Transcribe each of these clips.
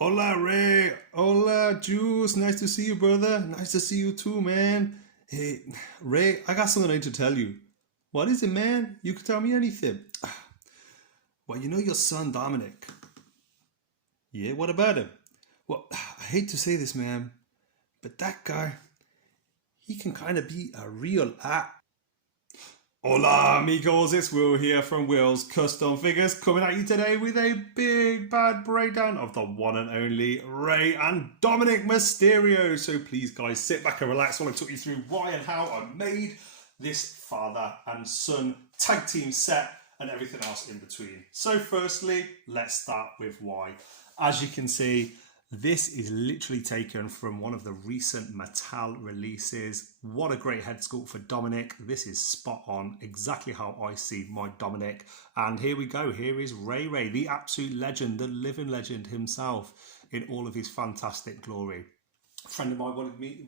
Hola, Ray. Hola, Juice. Nice to see you, brother. Nice to see you too, man. Hey, Ray, I got something I need to tell you. What is it, man? You can tell me anything. Well, you know your son, Dominic. Yeah, what about him? Well, I hate to say this, man, but that guy, he can kind of be a real Hola amigos, it's Will here from Will's Custom Figures coming at you today with a big bad breakdown of the one and only Ray and Dominik Mysterio. So please guys, sit back and relax while I talk you through why and how I made this father and son tag team set and everything else in between. So firstly, let's start with why. As you can see, this is literally taken from one of the recent Mattel releases. What a great head sculpt for Dominik. This is spot on, exactly how I see my Dominik. And here we go. Here is Ray, the absolute legend, the living legend himself in all of his fantastic glory. A friend of mine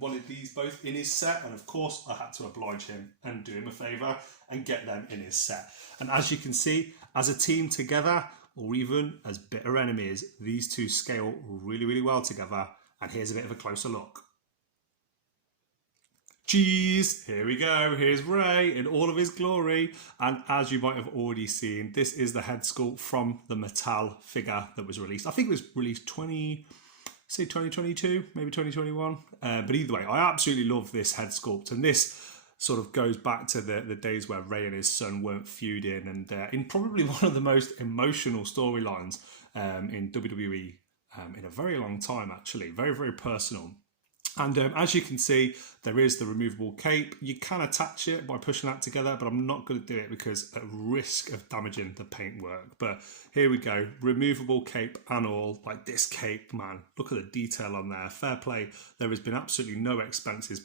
wanted these both in his set, and of course I had to oblige him and do him a favour and get them in his set. And as you can see, as a team together, or even as bitter enemies, these two scale really, really well together. And here's a bit of a closer look. Cheese! Here we go. Here's Ray in all of his glory. And as you might have already seen, this is the head sculpt from the Mattel figure that was released. I think it was released 2022, maybe 2021. But either way, I absolutely love this head sculpt. And this sort of goes back to the days where Ray and his son weren't feuding, and in probably one of the most emotional storylines in WWE in a very long time, actually. Very, very personal. And as you can see, there is the removable cape. You can attach it by pushing that together, but I'm not going to do it because at risk of damaging the paintwork. But here we go, removable cape and all. Like this cape, man, look at the detail on there. Fair play. There has been absolutely no expenses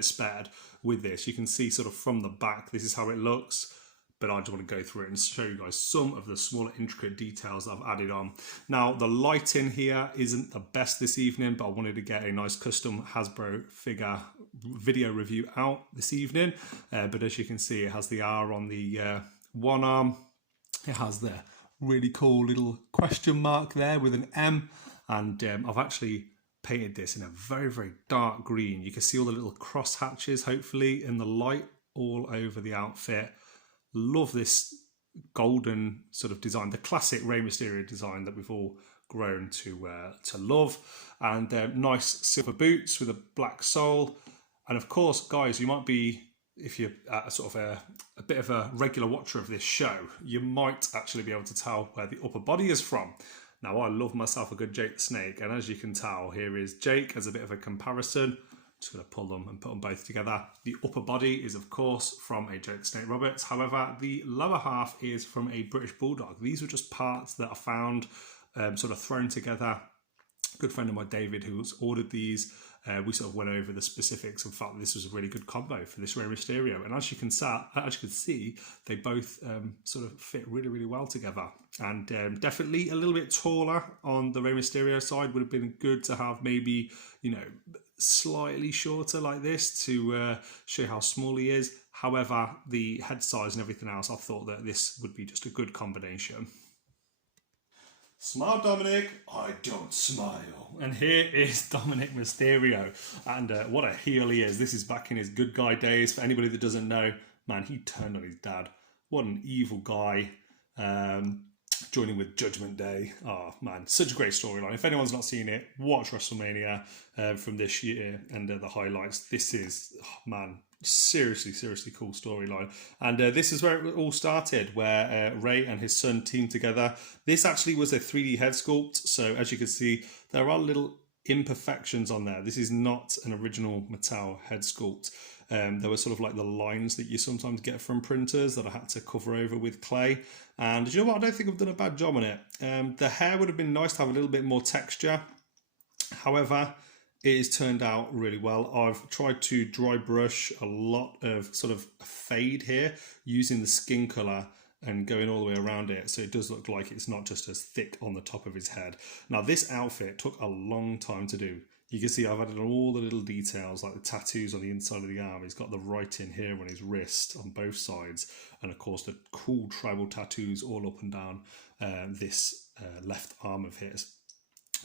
spared with this. You can see sort of from the back, this is how it looks. But I just want to go through it and show you guys some of the smaller intricate details that I've added on. Now, the lighting here isn't the best this evening, but I wanted to get a nice custom Hasbro figure video review out this evening. But as you can see, it has the R on the one arm. It has the really cool little question mark there with an M. And I've actually painted this in a very, very dark green. You can see all the little cross hatches, hopefully, in the light all over the outfit. Love this golden sort of design, the classic Rey Mysterio design that we've all grown to love. And nice silver boots with a black sole. And of course, guys, you might be, if you're sort of a bit of a regular watcher of this show, you might actually be able to tell where the upper body is from. Now, I love myself a good Jake the Snake. And as you can tell, here is Jake as a bit of a comparison. Just going to pull them and put them both together. The upper body is, of course, from a Jake the Snake Roberts. However, the lower half is from a British Bulldog. These were just parts that I found sort of thrown together. A good friend of mine, David, who's ordered these, we sort of went over the specifics and felt this was a really good combo for this Rey Mysterio. And as you can see, they both sort of fit really, really well together. And definitely a little bit taller on the Rey Mysterio side. Would have been good to have maybe, you know, slightly shorter like this to show how small he is. However, the head size and everything else, I thought that this would be just a good combination. Smile, Dominik. I don't smile. And here is Dominik Mysterio. And what a heel he is. This is back in his good guy days. For anybody that doesn't know, man, he turned on his dad. What an evil guy. Joining with Judgment Day. Oh, man, such a great storyline. If anyone's not seen it, watch WrestleMania from this year and the highlights. This is, oh, man, seriously cool storyline. And this is where it all started, where Ray and his son teamed together. This actually was a 3D head sculpt. So as you can see, there are little imperfections on there. This is not an original Mattel head sculpt. There were sort of like the lines that you sometimes get from printers that I had to cover over with clay. And you know what? I don't think I've done a bad job on it. The hair would have been nice to have a little bit more texture. However, it has turned out really well. I've tried to dry brush a lot of sort of fade here using the skin colour and going all the way around it, so it does look like it's not just as thick on the top of his head. Now, this outfit took a long time to do. You can see I've added all the little details, like the tattoos on the inside of the arm. He's got the writing here on his wrist on both sides, and of course the cool tribal tattoos all up and down this left arm of his.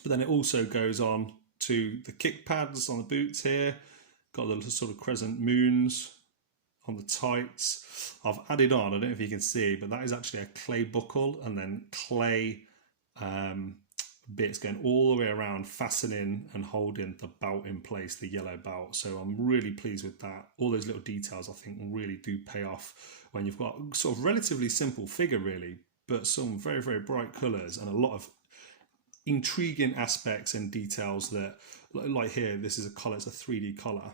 But then it also goes on to the kick pads on the boots here. Got the sort of crescent moons on the tights. I've added on, I don't know if you can see, but that is actually a clay buckle and then clay bits going all the way around, fastening and holding the belt in place, the yellow belt. So I'm really pleased with that. All those little details I think really do pay off when you've got sort of relatively simple figure really, but some very, very bright colours and a lot of intriguing aspects and details that, like here, this is a collar, it's a 3D collar.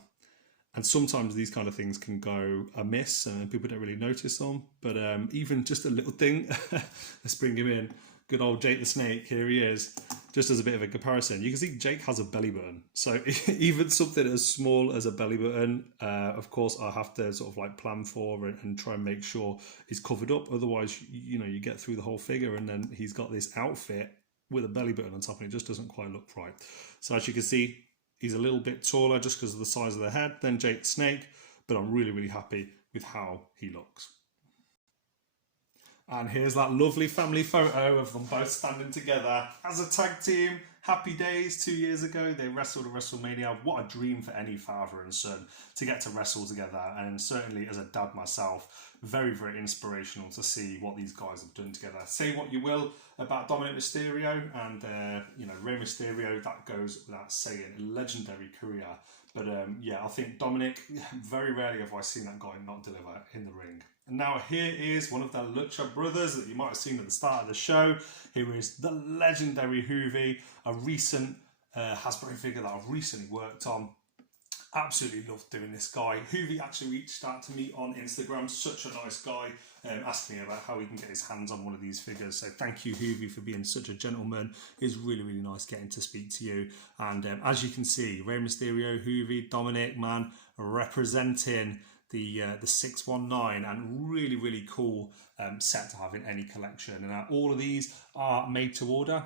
And sometimes these kind of things can go amiss and people don't really notice them. But even just a little thing, let's bring him in. Good old Jake the Snake, here he is. Just as a bit of a comparison, you can see Jake has a belly button. So even something as small as a belly button, of course, I have to sort of like plan for and try and make sure he's covered up. Otherwise, you know, you get through the whole figure and then he's got this outfit with a belly button on top and it just doesn't quite look right. So as you can see, he's a little bit taller just because of the size of the head than Jake the Snake, but I'm really, really happy with how he looks. And here's that lovely family photo of them both standing together as a tag team. Happy days, 2 years ago, they wrestled at WrestleMania. What a dream for any father and son to get to wrestle together. And certainly as a dad myself, very, very inspirational to see what these guys have done together. Say what you will about Dominik Mysterio and, Rey Mysterio, that goes without saying, a legendary career. But yeah, I think Dominik, very rarely have I seen that guy not deliver in the ring. And now here is one of the Lucha brothers that you might have seen at the start of the show. Here is the legendary Juvi, a recent Hasbro figure that I've recently worked on. Absolutely loved doing this guy. Juvi actually reached out to me on Instagram, such a nice guy, asked me about how he can get his hands on one of these figures. So thank you, Juvi, for being such a gentleman. It's really, really nice getting to speak to you. And as you can see, Rey Mysterio, Juvi, Dominik, man, representing the 619, and really, really cool set to have in any collection. And all of these are made to order.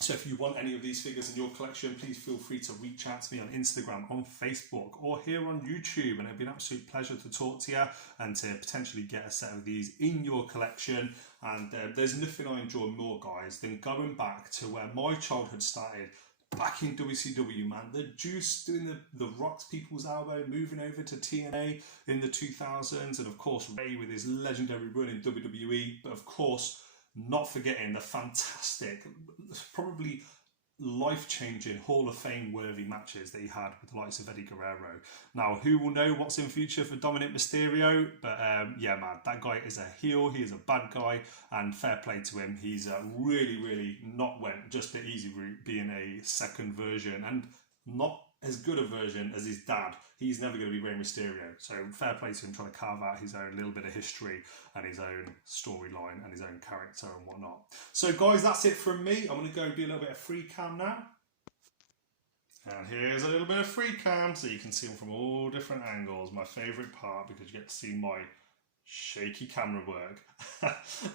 So if you want any of these figures in your collection, please feel free to reach out to me on Instagram, on Facebook, or here on YouTube. And it'd be an absolute pleasure to talk to you and to potentially get a set of these in your collection. And there's nothing I enjoy more, guys, than going back to where my childhood started, back in WCW, man. The Juice doing the rocks people's elbow, moving over to TNA in the 2000s. And of course, Ray with his legendary run in WWE. But of course, not forgetting the fantastic, probably life-changing Hall of Fame worthy matches that he had with the likes of Eddie Guerrera. Now, who will know what's in future for Dominik Mysterio? But yeah, man, that guy is a heel. He is a bad guy, and fair play to him. He's really, really not went just the easy route, being a second version and not as good a version as his dad. He's never going to be Rey Mysterio. So fair play to him trying to carve out his own little bit of history and his own storyline and his own character and whatnot. So guys, that's it from me. I'm going to go do a little bit of free cam now. And here's a little bit of free cam so you can see them from all different angles. My favourite part, because you get to see my shaky camera work.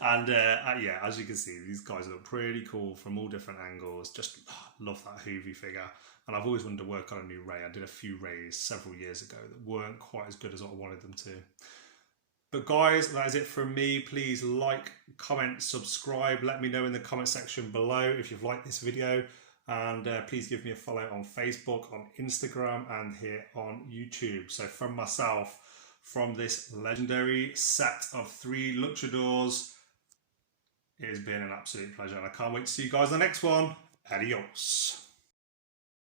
And yeah, as you can see, these guys look pretty cool from all different angles. Just love that Juvi figure. And I've always wanted to work on a new Rey. I did a few Reys several years ago that weren't quite as good as I wanted them to. But guys, that is it from me. Please like, comment, subscribe. Let me know in the comment section below if you've liked this video. And please give me a follow on Facebook, on Instagram, and here on YouTube. So from myself, from this legendary set of 3 luchadors, it has been an absolute pleasure. And I can't wait to see you guys in the next one. Adios.